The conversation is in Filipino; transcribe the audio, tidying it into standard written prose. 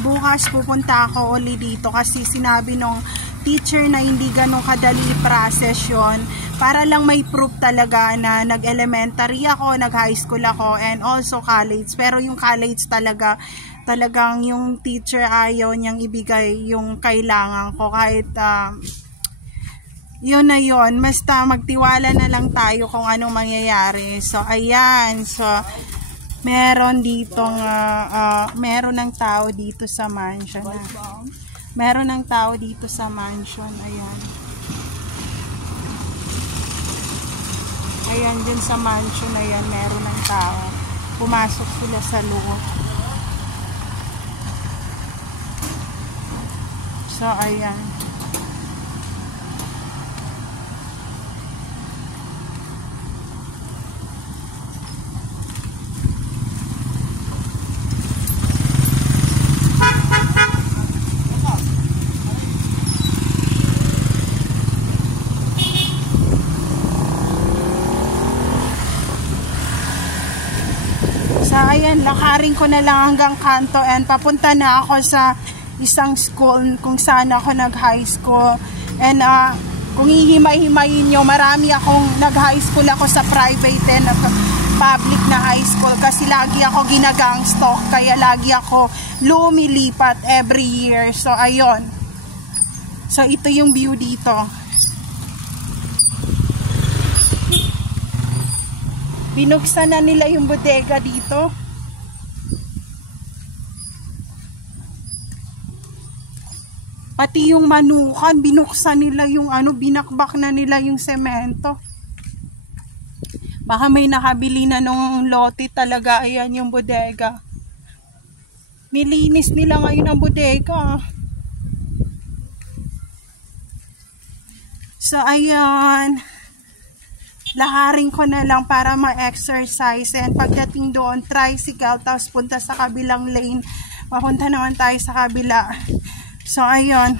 bukas pupunta ako uli dito kasi sinabi nung teacher na hindi ganun kadali i-process yun, para lang may proof talaga na nag-elementary ako, nag-high school ako, and also college. Pero yung college talagang yung teacher ayaw niyang ibigay yung kailangan ko, kahit yun na yun, basta magtiwala na lang tayo kung anong mangyayari. So ayan, so meron ditong meron ng tao dito sa mansion. Meron ng tao dito sa mansion. Ayan. Ayan, dyan sa mansion na yan, meron ng tao. Pumasok sila sa loob. So ayan. So ayan, lakarin ko na lang hanggang kanto and papunta na ako sa isang school kung saan ako nag-high school. And kung hihimay-himayin nyo, marami akong nag-high school ako sa private and public na high school kasi lagi ako ginagang stalk, kaya lagi ako lumilipat every year. So ayun. So ito yung view dito. Binuksan na nila yung bodega dito. Pati yung manukan, binuksan nila yung binakbak na nila yung semento. Baka may nakabili na nung lote talaga. Ayan yung bodega. Nilinis nila ngayon ang bodega. So ayan. Laharin ko na lang para ma-exercise, and pagdating doon tricycle, tapos punta sa kabilang lane, mapunta naman tayo sa kabila. So ayun,